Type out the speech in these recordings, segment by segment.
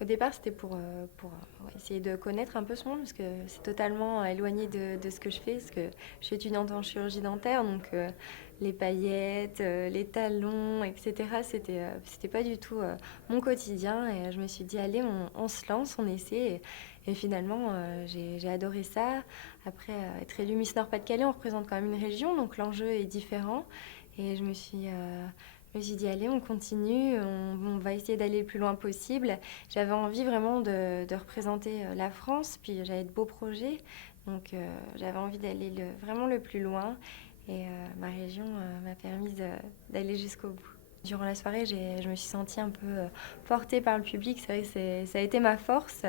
Au départ, c'était pour essayer de connaître un peu ce monde, parce que c'est totalement éloigné de ce que je fais, parce que je suis étudiante en chirurgie dentaire, donc les paillettes, les talons, etc., c'était pas du tout mon quotidien. Et je me suis dit, allez, on se lance, on essaie. Et finalement, j'ai adoré ça. Après, être élue Miss Nord-Pas-de-Calais, on représente quand même une région, donc l'enjeu est différent. Et je me suis dit, allez, on continue, on va essayer d'aller le plus loin possible. J'avais envie vraiment de représenter la France, puis j'avais de beaux projets, donc j'avais envie d'aller vraiment le plus loin. Et ma région m'a permis d'aller jusqu'au bout. Durant la soirée, je me suis sentie un peu portée par le public. C'est vrai que ça a été ma force.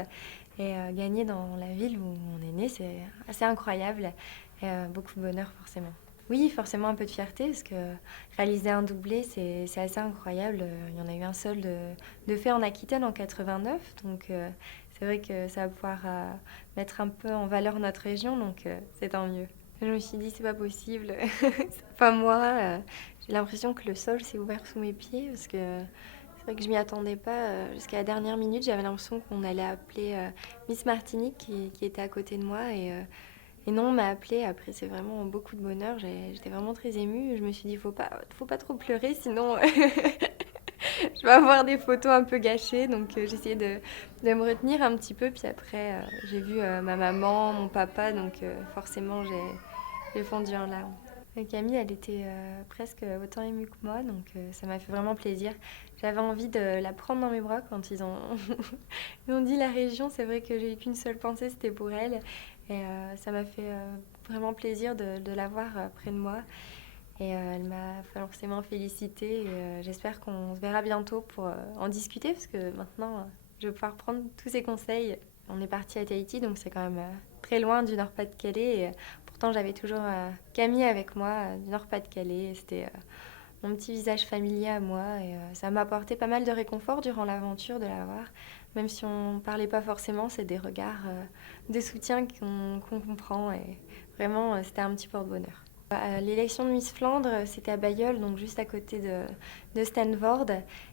Et gagner dans la ville où on est né, c'est assez incroyable. Et beaucoup de bonheur, forcément. Oui, forcément un peu de fierté, parce que réaliser un doublé, c'est assez incroyable. Il y en a eu un seul de fait en Aquitaine en 89, donc c'est vrai que ça va pouvoir mettre un peu en valeur notre région, donc c'est tant mieux. Je me suis dit, c'est pas possible, c'est pas moi. J'ai l'impression que le sol s'est ouvert sous mes pieds, parce que c'est vrai que je m'y attendais pas. Jusqu'à la dernière minute, j'avais l'impression qu'on allait appeler Miss Martinique qui était à côté de moi, et non, on m'a appelée. Après, c'est vraiment beaucoup de bonheur. J'étais vraiment très émue. Je me suis dit, faut pas trop pleurer, sinon je vais avoir des photos un peu gâchées. Donc, j'ai essayé de me retenir un petit peu. Puis après, j'ai vu ma maman, mon papa. Donc, forcément, j'ai fondu en larmes. Et Camille, elle était presque autant émue que moi. Donc, ça m'a fait vraiment plaisir. J'avais envie de la prendre dans mes bras quand ils ont dit la région. C'est vrai que j'ai eu qu'une seule pensée, c'était pour elle. Et ça m'a fait vraiment plaisir de la voir près de moi. Et elle m'a forcément félicitée. Et j'espère qu'on se verra bientôt pour en discuter, parce que maintenant, je vais pouvoir prendre tous ses conseils. On est parti à Tahiti, donc c'est quand même très loin du Nord-Pas-de-Calais. Et pourtant, j'avais toujours Camille avec moi du Nord-Pas-de-Calais. C'était mon petit visage familier à moi. Et ça m'a apporté pas mal de réconfort durant l'aventure de la voir. Même si on ne parlait pas forcément, c'est des regards de soutien qu'on comprend. Et vraiment, c'était un petit porte-bonheur. L'élection de Miss Flandre, c'était à Bailleul, donc juste à côté de Stanford.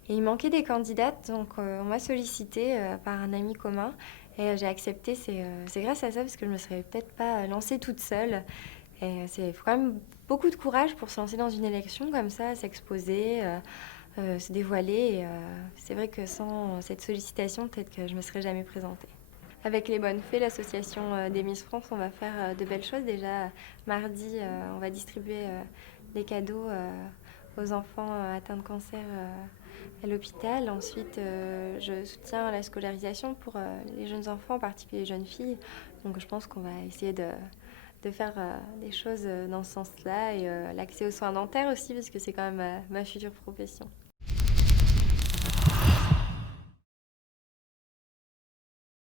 Et il manquait des candidates, donc on m'a sollicité par un ami commun. Et j'ai accepté. C'est grâce à ça, parce que je ne me serais peut-être pas lancée toute seule. Et il faut quand même beaucoup de courage pour se lancer dans une élection comme ça, s'exposer, se dévoiler. Et, c'est vrai que sans cette sollicitation, peut-être que je ne me serais jamais présentée. Avec les bonnes fées, l'association des Miss France, on va faire de belles choses. Déjà, mardi, on va distribuer des cadeaux aux enfants atteints de cancer à l'hôpital. Ensuite, je soutiens la scolarisation pour les jeunes enfants, en particulier les jeunes filles. Donc je pense qu'on va essayer de faire des choses dans ce sens-là. Et l'accès aux soins dentaires aussi, parce que c'est quand même ma future profession.